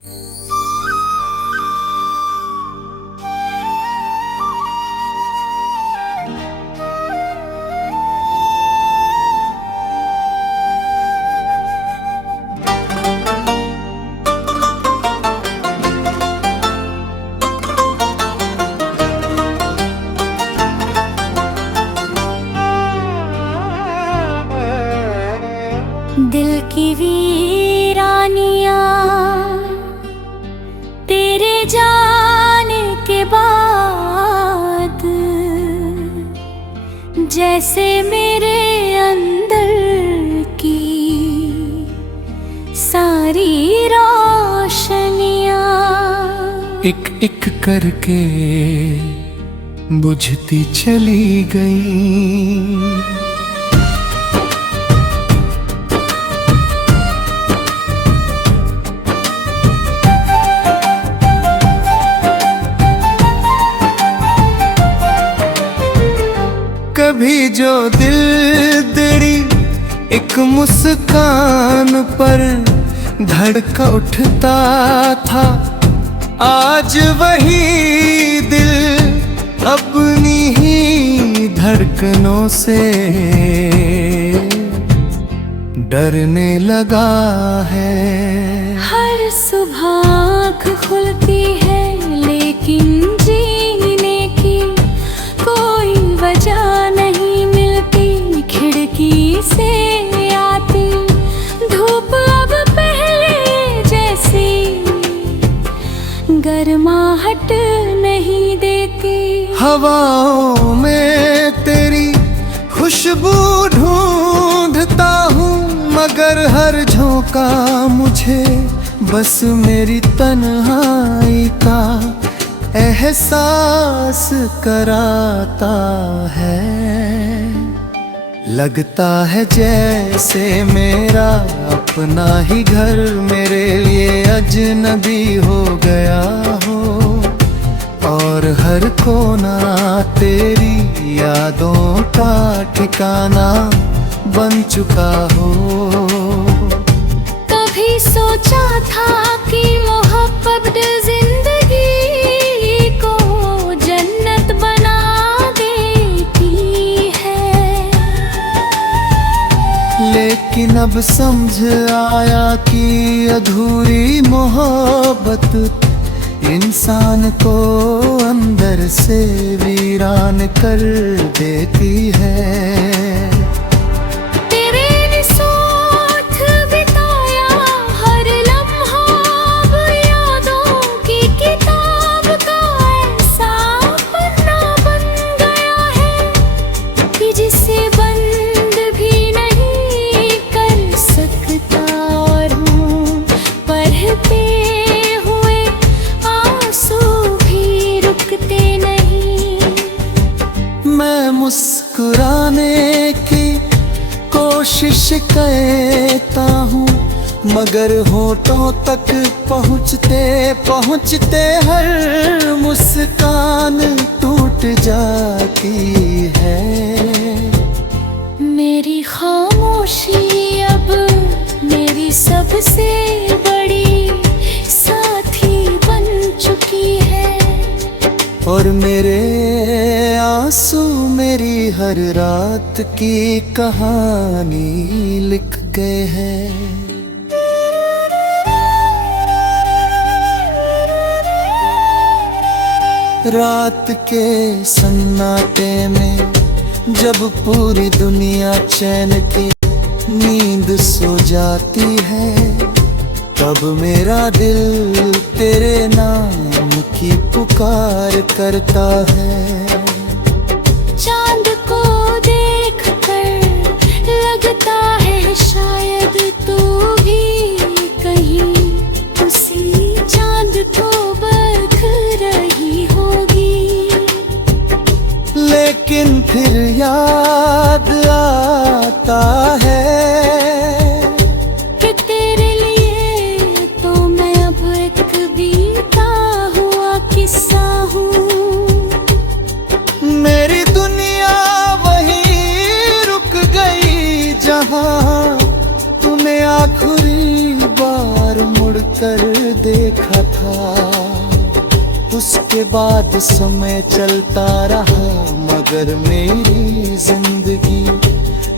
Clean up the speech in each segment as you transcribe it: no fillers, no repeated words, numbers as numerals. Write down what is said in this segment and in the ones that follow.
दिल की वीरानियां तेरे जाने के बाद जैसे मेरे अंदर की सारी रोशनियां एक एक करके बुझती चली गई। कभी जो दिल दड़ी एक मुस्कान पर धड़का उठता था, आज वही दिल अपनी ही धड़कनों से डरने लगा है। हर सुबह आँख खुलती है लेकिन जीने की कोई वजह नहीं मिलती। खिड़की से आती धूप अब पहले जैसी गर्माहट नहीं देती। हवाओं में तेरी खुशबू ढूंढता हूँ, मगर हर झोंका मुझे बस मेरी तन्हाई का एहसास कराता है। लगता है जैसे मेरा अपना ही घर मेरे लिए अजनबी हो गया हो, और हर कोना तेरी यादों का ठिकाना बन चुका हो। कभी सोचा था कि मोहब्बत जिंदगी को जन्नत बना देती है, लेकिन अब समझ आया कि अधूरी मोहब्बत इंसान को अंदर से वीरान कर देती है। तेरे साथ बिताया हर लम्हा अब यादों की किताब का ऐसा पन्ना बन गया है कि जिसे बंद भी नहीं कर सकता, और हूँ पढ़ते मुस्कुराने की कोशिश करता हूँ, मगर होठों तक पहुँचते पहुँचते हर मुस्कान टूट जाती है। मेरी खामोशी अब मेरी सबसे बड़ी साथी बन चुकी है, और मेरे आंसू मेरी हर रात की कहानी लिख गए हैं। रात के सन्नाटे में जब पूरी दुनिया चैन की नींद सो जाती है, तब मेरा दिल तेरे नाम की पुकार करता है। चांद को देखकर लगता है शायद तू भी कहीं उसी चांद को बख रही होगी, लेकिन फिर याद आता है कि तेरे लिए तो मैं अब एक बीता हुआ किस्सा हूँ। कर देखा था। उसके बाद समय चलता रहा मगर मेरी जिंदगी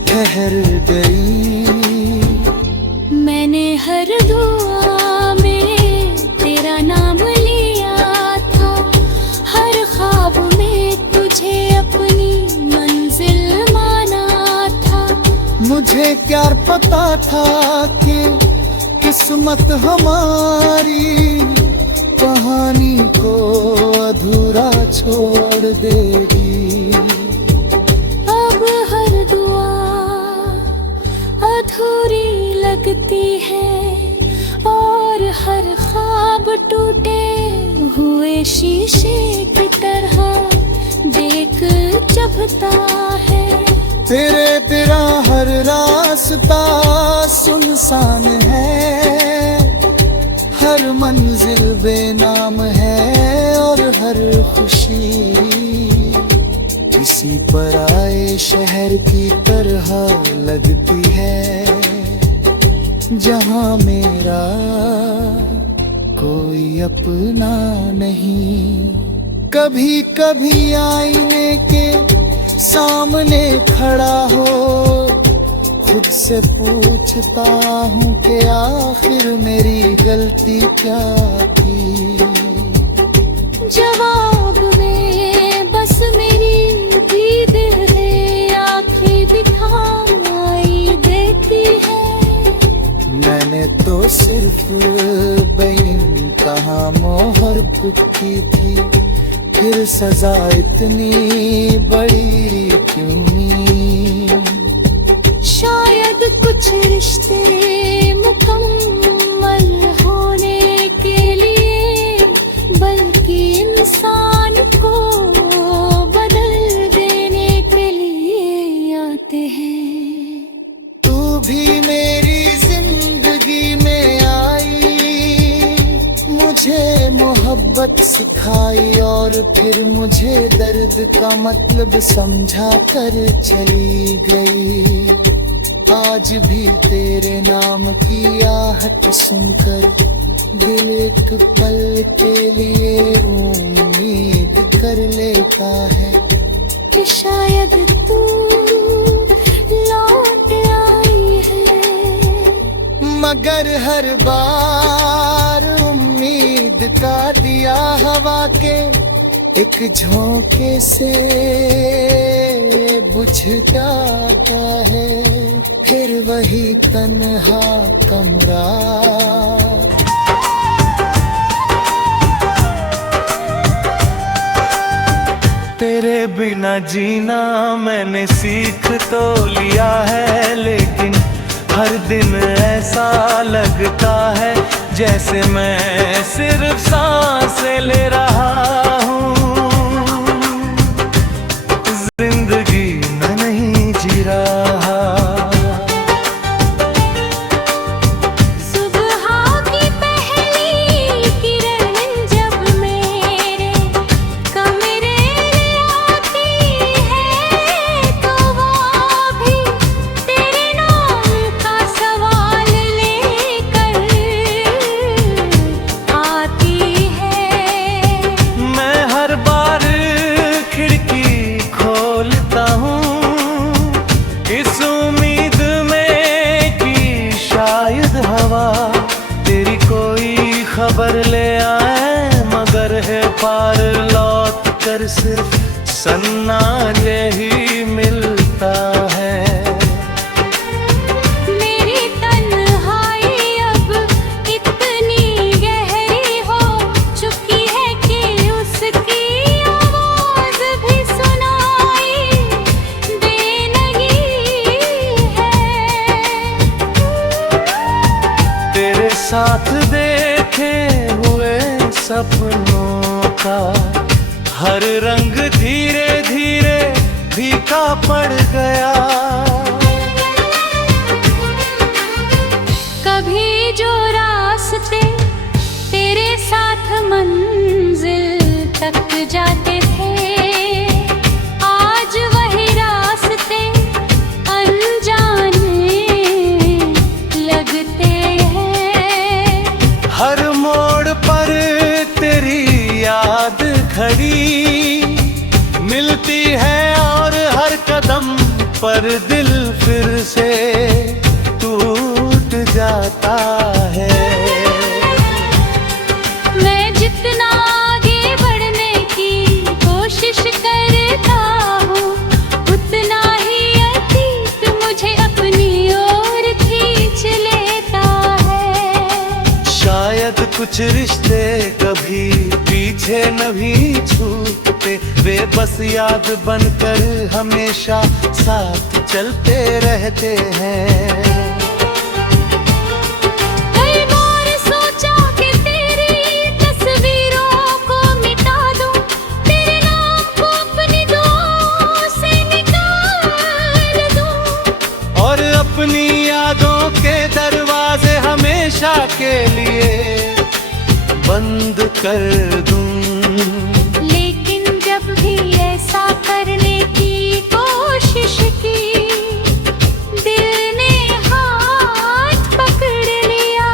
ठहर गई। मैंने हर दुआ में तेरा नाम लिया था, हर ख्वाब में तुझे अपनी मंजिल माना था। मुझे क्या पता था कि किस्मत हमारी कहानी को अधूरा छोड़ देगी। अब हर दुआ अधूरी लगती है और हर ख्वाब टूटे हुए शीशे की तरह देख चुभता है। तेरा हर रास्ता सुनसान है, हर मंजिल बेनाम है और हर खुशी किसी पराए शहर की तरह लगती है, जहां मेरा कोई अपना नहीं। कभी कभी आईने के सामने खड़ा हो खुद से पूछता हूँ कि आखिर मेरी गलती क्या थी। जवाब में बस मेरी दीद है, आँखें दिखाई देती है। मैंने तो सिर्फ बैन कहाँ मोहब्बत की थी, फिर सजा इतनी बड़ी क्यों हुई। शायद कुछ रिश्ते मुकम्मल होने के लिए बल्कि इंसान को बदल देने के लिए आते हैं। तू भी मेरी जिंदगी में आई, मुझे मोहब्बत सिखाई और फिर मुझे दर्द का मतलब समझा कर चली गई। आज भी तेरे नाम की आहट सुनकर दिल एक पल के लिए उम्मीद कर लेता है कि शायद तू लौट आई है। मगर हर बार उम्मीद का दिया हवा के एक झोंके से बुझ जाता है, फिर वही तन्हा कमरा। तेरे बिना जीना मैंने सीख तो लिया है, लेकिन हर दिन ऐसा लगता है जैसे मैं सिर्फ सांसें ले रहा हूँ, जिंदगी मैं नहीं जी रहा। सुबह की पहली किरण जब मेरे कमरे में आती है तो वो भी तेरे नाम का सवाल लेकर आती है। मैं हर बार खिड़की खोलता हूँ इस उम्मीद में कि शायद हवा तेरी कोई खबर ले आए, मगर है पार लौट कर सिर्फ सन्नाटे ही मिलता है। मेरी तन्हाई अब इतनी गहरी हो चुकी है कि उसकी आवाज भी सुनाई देने लगी है। तेरे साथ देखे हुए सपनों का हर रंग धीरे धीरे फीका पड़ गया। कभी जो रास्ते तेरे साथ मंजिल तक जाते थे, आज वही रास्ते अनजाने लगते हैं। हर खड़ी मिलती है और हर कदम पर दिल फिर से टूट जाता है। मैं जितना आगे बढ़ने की कोशिश करता हूँ, उतना ही अतीत मुझे अपनी ओर खींच लेता है। शायद कुछ रिश्ते कभी पीछे न भी छूटते, वे बस याद बनकर हमेशा साथ चलते रहते हैं। कई बार सोचा कि तेरी तस्वीरों को मिटा दूं, तेरे नाम को अपनी दुआओं से निकाल दूं, और अपनी यादों के दरवाजे हमेशा के लिए बंद कर दूं। लेकिन जब भी ऐसा करने की कोशिश की, दिल ने हाथ पकड़ लिया।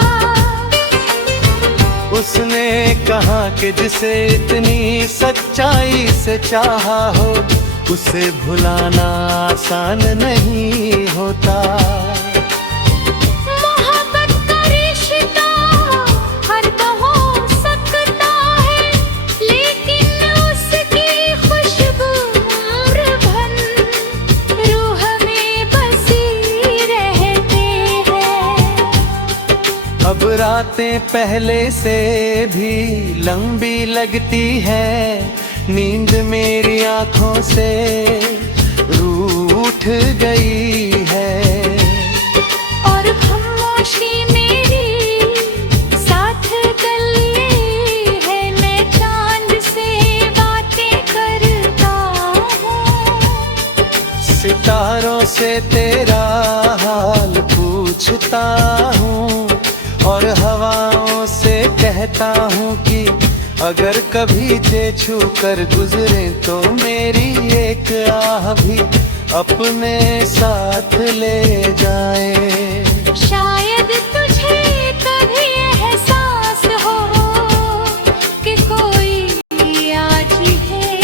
उसने कहा कि जिसे इतनी सच्चाई से चाहा हो, उसे भुलाना आसान नहीं होता। मोहब्बत का रिश्ता हरदम हो सकता है, लेकिन उसकी खुशबू उम्र भर रूह में बसी रहते हैं। अब रातें पहले से भी लंबी लगती है, नींद मेरी आंखों से रूठ गई है। और खामोशी मेरी साथ गली है, मैं चांद से बातें करता हूँ, सितारों से तेरा हाल पूछता हूँ, और हवाओं से कहता हूँ कि अगर कभी जे छू कर गुजरे तो मेरी एक आह भी अपने साथ ले जाए। शायद तुझे कभी एहसास हो कि कोई आज है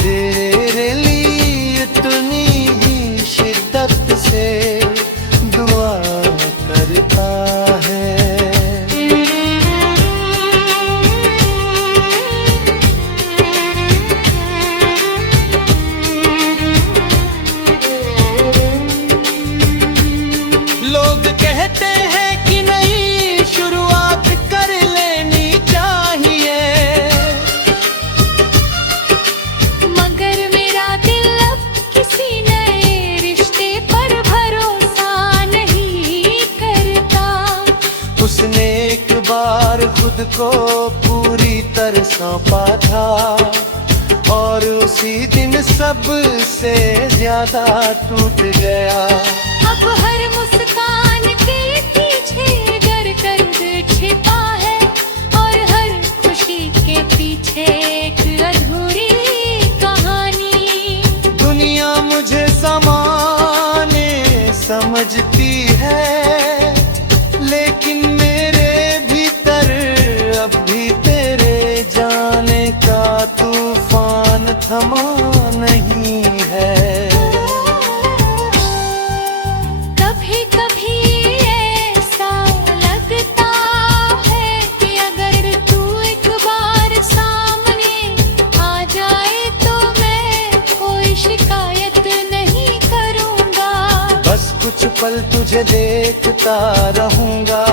तेरे लिए इतनी ही शिद्दत से दुआ करता है। लोग कहते हैं कि नई शुरुआत कर लेनी चाहिए, मगर मेरा दिल अब किसी नए रिश्ते पर भरोसा नहीं करता। उसने एक बार खुद को पूरी तरह सौंपा था, और उसी दिन सबसे ज्यादा टूट गया। अब हर मुस्कान के पीछे गर कर्द छिपा है, और हर खुशी के पीछे एक अधूरी कहानी। दुनिया मुझे समाने समझती है, लेकिन मेरे भीतर अब भी तेरे जाने का तूफान थमा नहीं है। कभी कभी ऐसा लगता है कि अगर तू एक बार सामने आ जाए तो मैं कोई शिकायत नहीं करूँगा। बस कुछ पल तुझे देखता रहूंगा,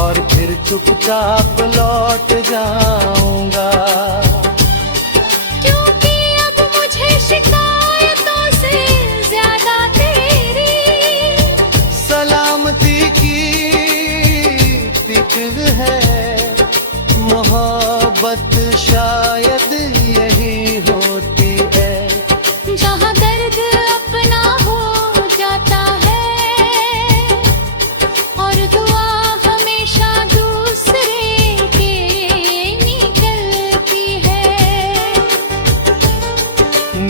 और फिर चुपचाप लौट जाऊंगा। क्योंकि अब मुझे शिकायतों से ज्यादा तेरी सलामती की फिक्र है। मोहब्बत शायद यही होती है, जहाँ दर्द अपना हो जाता है, और दुआ हमेशा दूसरे के निकलती है।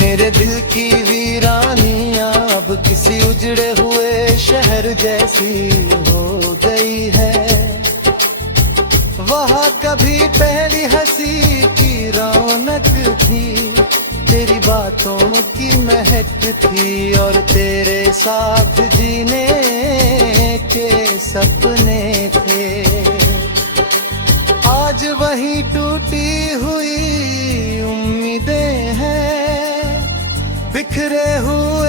मेरे दिल की वीरानियां अब किसी उजड़े हुए शहर जैसी हो गई है। वहाँ कभी तेरी बातों की महक थी और तेरे साथ जीने के सपने थे। आज वही टूटी हुई उम्मीदें हैं, बिखरे हुए